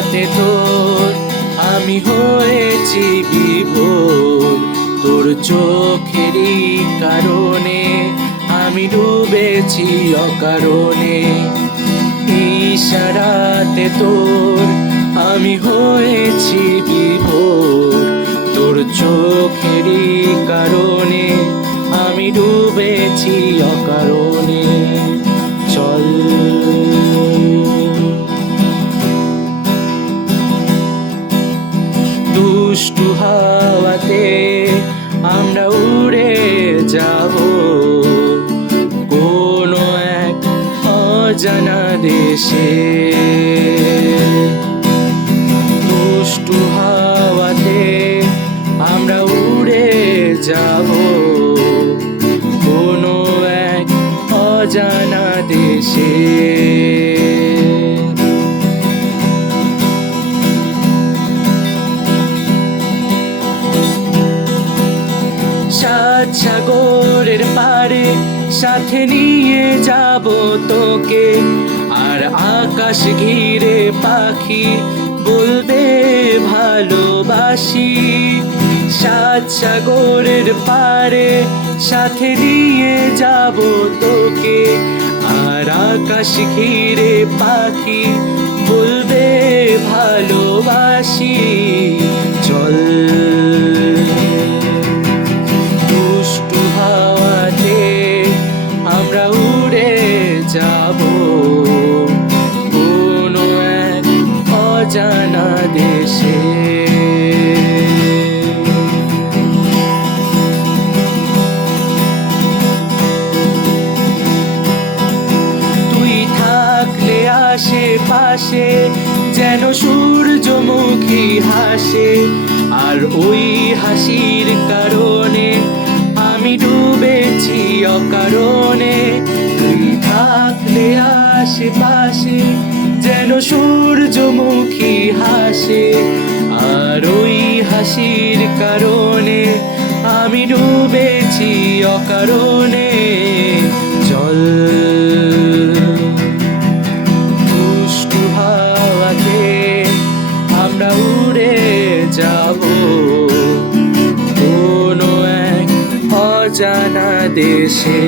ইশারাতে তোর আমি হয়েছি বিভোর, তোর চোখেরই কারণে আমি ডুবেছি অকারণে। ইশারাতে তোর আমি হয়েছি বিভোর, তোর চোখেরই কারণে আমি ডুবেছি অকারণে। চল দুষ্টু হাওয়াতে আমরা উড়ে যাব কোনো এক অজানা দেশে। দুষ্টু হাওয়াতে আমরা উড়ে যাব কোনো এক অজানা দেশে। সাত সাগরের পারে সাথে নিয়ে যাব তোকে, আর আকাশ ঘিরে পাখি বলবে ভালোবাসি। সাত সাগরের পারে সাথে নিয়ে যাব তোকে, আর আকাশ ঘিরে পাখি বলবে ভালোবাসি। চল দুষ্টু হাওয়াতে আমরা উড়ে যাব কোনো এক অজানা দেশে। তুই থাকলে আশেপাশে যেন সূর্যমুখী হাসে, আর ওই হাসির কারণে আমি ডুবেছি অকারণে। তুই থাকলে আশেপাশে যেন সূর্যমুখী হাসে, আর ওই হাসির কারণে আমি ডুবেছি অকারণে। চল দুষ্টু হাওয়াতে আমরা উড়ে যাব কোনো এক অজানা দেশে।